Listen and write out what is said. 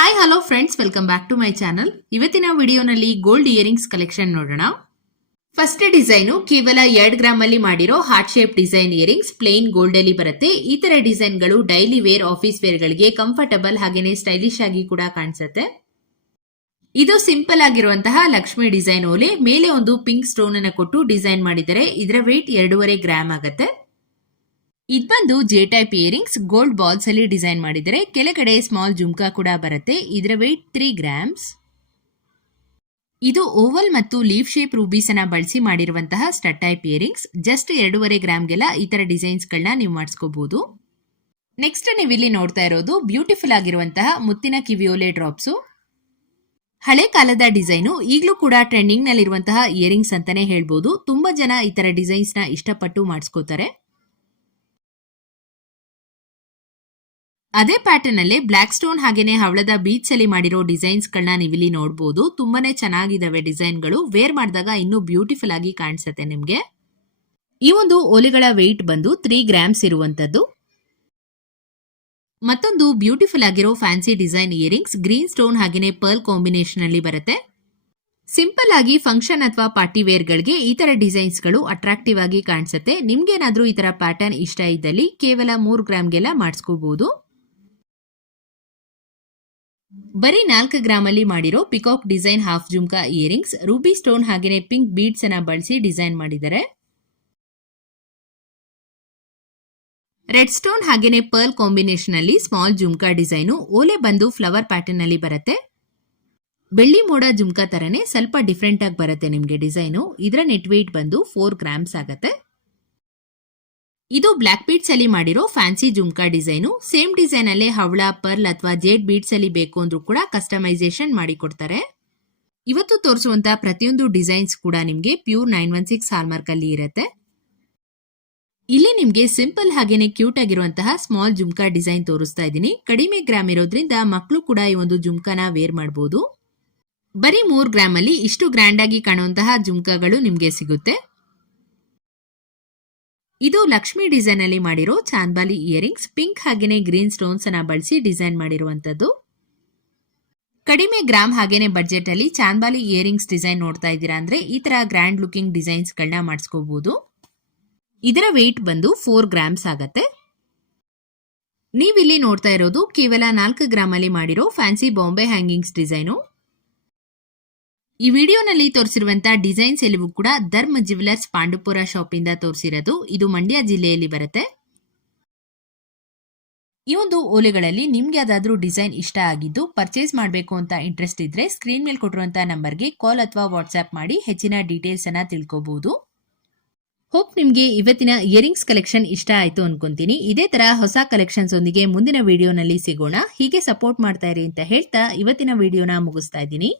Hi hello friends welcome back to my channel ಇವತ್ತಿನ ವಿಡಿಯೋನಲ್ಲಿ gold earrings collection ನೋಡೋಣ. First design ಕೇವಲ ಎರಡು ಗ್ರಾಮ್ ಅಲ್ಲಿ ಮಾಡಿರೋ heart shape design earrings plain gold ಅಲ್ಲಿ ಬರುತ್ತೆ. ಈ ತರ ಡಿಸೈನ್ಗಳು ಡೈಲಿ ವೇರ್ ಆಫೀಸ್ ವೇರ್ ಗಳಿಗೆ ಕಂಫರ್ಟಬಲ್ ಹಾಗೇನೆ ಸ್ಟೈಲಿಶ್ ಆಗಿ ಕೂಡ ಕಾಣಿಸುತ್ತೆ. ಇದು ಸಿಂಪಲ್ ಆಗಿರುವಂತಹ ಲಕ್ಷ್ಮಿ ಡಿಸೈನ್ ಓಲೆ. ಮೇಲೆ ಒಂದು ಪಿಂಕ್ ಸ್ಟೋನ್ ಅನ್ನು ಕೊಟ್ಟು ಡಿಸೈನ್ ಮಾಡಿದರೆ ಇದರ ವೇಟ್ ಎರಡೂವರೆ ಗ್ರಾಮ್ ಆಗುತ್ತೆ. ಇದ್ ಬಂದು J type earrings gold balls ಅಲ್ಲಿ ಡಿಸೈನ್ ಮಾಡಿದರೆ ಕೆಳಗಡೆ ಸ್ಮಾಲ್ ಜುಮ್ಕಾ ಕೂಡ ಬರುತ್ತೆ. ಇದರ ವೆಯ್ಟ್ ತ್ರೀ ಗ್ರಾಮ್ಸ್ ಇದು ಓವಲ್ ಮತ್ತು ಲೀಫ್ ಶೇಪ್ ರೂಬೀಸ್ ಅನ್ನ ಬಳಸಿ ಮಾಡಿರುವಂತಹ ಸ್ಟಟ್ ಟೈಪ್ ಇಯರಿಂಗ್ಸ್ ಜಸ್ಟ್ ಎರಡೂವರೆ ಗ್ರಾಮ್ಗೆಲ್ಲ ಈ ತರ ಡಿಸೈನ್ಸ್ ಗಳನ್ನ ನೀವು ಮಾಡಿಸ್ಕೋಬಹುದು ನೆಕ್ಸ್ಟ್ ನೀವು ಇಲ್ಲಿ ನೋಡ್ತಾ ಇರೋದು ಬ್ಯೂಟಿಫುಲ್ ಆಗಿರುವಂತಹ ಮುತ್ತಿನ ಕಿವಿಯೋಲೆ ಡ್ರಾಪ್ಸು ಹಳೆ ಕಾಲದ ಡಿಸೈನು ಈಗಲೂ ಕೂಡ ಟ್ರೆಂಡಿಂಗ್ ನಲ್ಲಿರುವಂತಹ ಇಯರಿಂಗ್ಸ್ ಅಂತಾನೆ ಹೇಳ್ಬೋದು. ತುಂಬಾ ಜನ ಈ ತರ ಡಿಸೈನ್ಸ್ನ ಇಷ್ಟಪಟ್ಟು ಮಾಡಿಸ್ಕೋತಾರೆ. ಅದೇ ಪ್ಯಾಟರ್ನ್ ಅಲ್ಲಿ ಬ್ಲಾಕ್ ಸ್ಟೋನ್ ಹಾಗೇನೆ ಹವಳದ ಬೀಚ್ ಅಲ್ಲಿ ಮಾಡಿರೋ ಡಿಸೈನ್ಸ್ ಗಳನ್ನ ನೀವಿಲ್ಲಿ ನೋಡಬಹುದು ತುಂಬಾನೇ ಚೆನ್ನಾಗಿದಾವೆ ಡಿಸೈನ್ಗಳು. ವೇರ್ ಮಾಡಿದಾಗ ಇನ್ನೂ ಬ್ಯೂಟಿಫುಲ್ ಆಗಿ ಕಾಣಿಸುತ್ತೆ ನಿಮ್ಗೆ. ಈ ಒಂದು ಓಲಿಗಳ ವೆಯ್ಟ್ ಬಂದು ತ್ರೀ ಗ್ರಾಮ್ಸ್ ಇರುವಂತದ್ದು. ಮತ್ತೊಂದು ಬ್ಯೂಟಿಫುಲ್ ಆಗಿರೋ fancy design earrings green stone ಹಾಗೇನೆ ಪರ್ಲ್ ಕಾಂಬಿನೇಷನ್ ಅಲ್ಲಿ ಬರುತ್ತೆ. ಸಿಂಪಲ್ ಆಗಿ ಫಂಕ್ಷನ್ ಅಥವಾ ಪಾರ್ಟಿ ವೇರ್ ಗಳಿಗೆ ಈ ತರ ಡಿಸೈನ್ಸ್ಗಳು ಅಟ್ರಾಕ್ಟಿವ್ ಆಗಿ ಕಾಣಿಸುತ್ತೆ. ನಿಮ್ಗೇನಾದ್ರೂ ಈ ತರ ಪ್ಯಾಟರ್ನ್ ಇಷ್ಟ ಇದ್ದಲ್ಲಿ ಕೇವಲ ಮೂರು ಗ್ರಾಮ್ಗೆಲ್ಲ ಮಾಡಿಸ್ಕೋಬಹುದು ಬರೀ ನಾಲ್ಕು ಗ್ರಾಮ್ ಅಲ್ಲಿ ಮಾಡಿರೋ peacock design half jhumka earrings, ruby stone ಹಾಗೇನೆ ಪಿಂಕ್ ಬೀಡ್ಸ್ ಅನ್ನ ಬಳಸಿ ಡಿಸೈನ್ ಮಾಡಿದ್ದಾರೆ. ರೆಡ್ ಸ್ಟೋನ್ ಹಾಗೇನೆ ಪರ್ಲ್ ಕಾಂಬಿನೇಷನ್ ಅಲ್ಲಿ ಸ್ಮಾಲ್ ಜುಮ್ಕಾ ಡಿಸೈನು ಓಲೆ ಬಂದು ಫ್ಲವರ್ ಪ್ಯಾಟರ್ನ್ ಅಲ್ಲಿ ಬರುತ್ತೆ. ಬೆಳ್ಳಿ ಮೋಡ ಜುಮ್ಕಾ ತರನೇ ಸ್ವಲ್ಪ ಡಿಫ್ರೆಂಟ್ ಆಗಿ ಬರುತ್ತೆ ನಿಮಗೆ ಡಿಸೈನು. ಇದರ ನೆಟ್ ವೇಟ್ ಬಂದು ಫೋರ್ ಗ್ರಾಮ್ಸ್ ಆಗತ್ತೆ. ಇದು ಬ್ಲ್ಯಾಕ್ ಬೀಡ್ಸ್ ಅಲ್ಲಿ ಮಾಡಿರೋ fancy jhumka design. Same design ಅಲ್ಲೇ ಹವಳ, ಪರ್ಲ್ ಅಥವಾ ಜೇಡ್ ಬೀಡ್ಸ್ ಅಲ್ಲಿ ಬೇಕು ಅಂದ್ರೂ ಕೂಡ ಕಸ್ಟಮೈಸೇಷನ್ ಮಾಡಿ ಕೊಡ್ತಾರೆ. ಇವತ್ತು ತೋರಿಸುವಂತ ಪ್ರತಿಯೊಂದು ಡಿಸೈನ್ಸ್ ಕೂಡ ನಿಮ್ಗೆ pure nine one six hallmark ಅಲ್ಲಿ ಇರುತ್ತೆ. ಇಲ್ಲಿ ನಿಮ್ಗೆ ಸಿಂಪಲ್ ಹಾಗೇನೆ ಕ್ಯೂಟ್ ಆಗಿರುವಂತಹ ಸ್ಮಾಲ್ ಜುಮ್ಕಾ ಡಿಸೈನ್ ತೋರಿಸ್ತಾ ಇದ್ದೀನಿ. ಕಡಿಮೆ ಗ್ರಾಮ್ ಇರೋದ್ರಿಂದ ಮಕ್ಕಳು ಕೂಡ ಈ ಒಂದು ಜುಮ್ಕಾನ ವೇರ್ ಮಾಡಬಹುದು ಬರೀ ಮೂರ್ ಗ್ರಾಮ್ ಅಲ್ಲಿ ಇಷ್ಟು ಗ್ರ್ಯಾಂಡ್ ಆಗಿ ಕಾಣುವಂತಹ ಜುಮ್ಕಾಗಳು ನಿಮ್ಗೆ ಸಿಗುತ್ತೆ. ಇದು ಲಕ್ಷ್ಮಿ ಡಿಸೈನ್ ಅಲ್ಲಿ ಮಾಡಿರೋ ಚಾಂದ್ಬಾಲಿ ಇಯರಿಂಗ್ಸ್ ಪಿಂಕ್ ಹಾಗೇನೆ ಗ್ರೀನ್ ಸ್ಟೋನ್ಸ್ ಅನ್ನ ಬಳಸಿ ಡಿಸೈನ್ ಮಾಡಿರುವಂತದ್ದು ಕಡಿಮೆ ಗ್ರಾಮ್ ಹಾಗೇನೆ ಬಡ್ಜೆಟ್ ಅಲ್ಲಿ ಚಾಂದ್ಬಾಲಿ ಇಯರಿಂಗ್ಸ್ ಡಿಸೈನ್ ನೋಡ್ತಾ ಇದ್ದೀರಾ ಅಂದ್ರೆ ಈ ತರ ಗ್ರ್ಯಾಂಡ್ ಲುಕಿಂಗ್ ಡಿಸೈನ್ಸ್ ಗಳನ್ನ ಮಾಡಿಸ್ಕೋಬಹುದು ಇದರ ವೆಯ್ಟ್ ಬಂದು ಫೋರ್ ಗ್ರಾಮ್ಸ್ ಆಗತ್ತೆ. ನೀವಿಲ್ಲಿ ನೋಡ್ತಾ ಇರೋದು ಕೇವಲ ನಾಲ್ಕು ಗ್ರಾಮ್ ಅಲ್ಲಿ ಮಾಡಿರೋ ಫ್ಯಾನ್ಸಿ ಬಾಂಬೆ ಹ್ಯಾಂಗಿಂಗ್ಸ್ ಡಿಸೈನು ಈ ವಿಡಿಯೋನಲ್ಲಿ ತೋರಿಸಿರುವಂತಹ ಡಿಸೈನ್ಸ್ ಎಲ್ಲವೂ ಕೂಡ ಧರ್ಮ ಜ್ಯುವೆಲರ್ಸ್ ಪಾಂಡುಪುರ ಶಾಪ್ ಇಂದ ತೋರಿಸಿರೋದು. ಇದು ಮಂಡ್ಯ ಜಿಲ್ಲೆಯಲ್ಲಿ ಬರುತ್ತೆ. ಈ ಒಂದು ಓಲೆಗಳಲ್ಲಿ ನಿಮ್ಗೆ ಯಾವ್ದಾದ್ರೂ ಡಿಸೈನ್ ಇಷ್ಟ ಆಗಿದ್ದು, ಪರ್ಚೇಸ್ ಮಾಡಬೇಕು ಅಂತ ಇಂಟ್ರೆಸ್ಟ್ ಇದ್ರೆ ಸ್ಕ್ರೀನ್ ಮೇಲೆ ಕೊಟ್ಟಿರುವಂತಹ ನಂಬರ್ಗೆ ಕಾಲ್ ಅಥವಾ ವಾಟ್ಸ್ಆಪ್ ಮಾಡಿ, ಹೆಚ್ಚಿನ ಡೀಟೇಲ್ಸ್ ಅನ್ನ ತಿಳ್ಕೋಬಹುದು ಹೋಪ್ ನಿಮ್ಗೆ ಇವತ್ತಿನ ಇಯರಿಂಗ್ಸ್ ಕಲೆಕ್ಷನ್ ಇಷ್ಟ ಆಯ್ತು ಅನ್ಕೊಂತೀನಿ. ಇದೇ ತರ ಹೊಸ ಕಲೆಕ್ಷನ್ಸ್ ಒಂದಿಗೆ ಮುಂದಿನ ವಿಡಿಯೋನಲ್ಲಿ ಸಿಗೋಣ. ಹೀಗೆ ಸಪೋರ್ಟ್ ಮಾಡ್ತಾ ಇರಿ ಅಂತ ಹೇಳ್ತಾ ಇವತ್ತಿನ ವಿಡಿಯೋನ ಮುಗಿಸ್ತಾ ಇದ್ದೀನಿ.